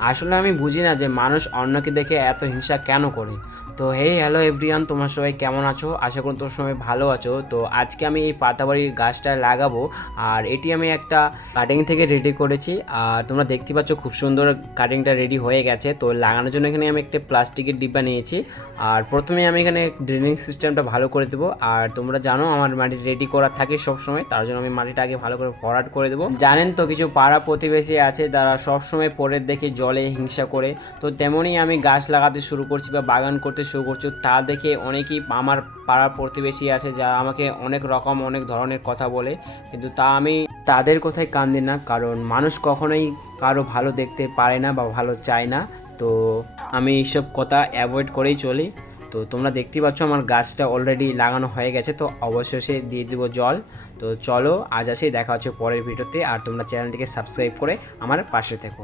আসলে আমি বুঝি না যে মানুষ অন্যকে দেখে এত হিংসা কেন করে। তো হে হ্যালো এভরিওয়ান তোমার সবাই কেমন আছো? আশা করি তোমার সবাই ভালো আছো। তো আজকে আমি এই পাতাবাড়ির গাছটা লাগাবো। আর এটি আমি একটা কাটিং থেকে রেডি করেছি। আর তোমরা দেখতে পাচ্ছ খুব সুন্দর কাটিংটা রেডি হয়ে গেছে। তো লাগানোর জন্য এখানে আমি একটা প্লাস্টিকের ডিব্বা নিয়েছি। আর প্রথমে আমি এখানে ড্রেনিং সিস্টেমটা ভালো করে দেবো। আর তোমরা জানো আমার মাটি রেডি করা থাকে সব সময় তার জন্য আমি মাটিটা আগে ভালো করে ভরাট করে দেবো। জানেন তো কিছু পাড়া প্রতিবেশী আছে যারা সবসময় পরের দেখে জলে হিংসা করে। তো তেমনই আমি গাছ লাগাতে শুরু করছি বা বাগান করতে শুরু করছ, তা দেখে অনেকেই আমার পাড়ার প্রতিবেশী আছে যারা আমাকে অনেক রকম, অনেক ধরনের কথা বলে। কিন্তু তা আমি তাদের কথায় কান দিই না, কারণ মানুষ কখনোই কারও ভালো দেখতে পারে না বা ভালো চায় না। তো আমি এইসব কথা অ্যাভয়েড করেই চলি। তো তোমরা দেখতেই পাচ্ছ আমার গাছটা অলরেডি লাগানো হয়ে গেছে, তো অবশ্যই দিয়ে দেবো জল। তো চলো আজ আসি, দেখা হচ্ছে পরের ভিডিওতে, আর তোমরা চ্যানেলটিকে সাবস্ক্রাইব করে আমার পাশে থেকো।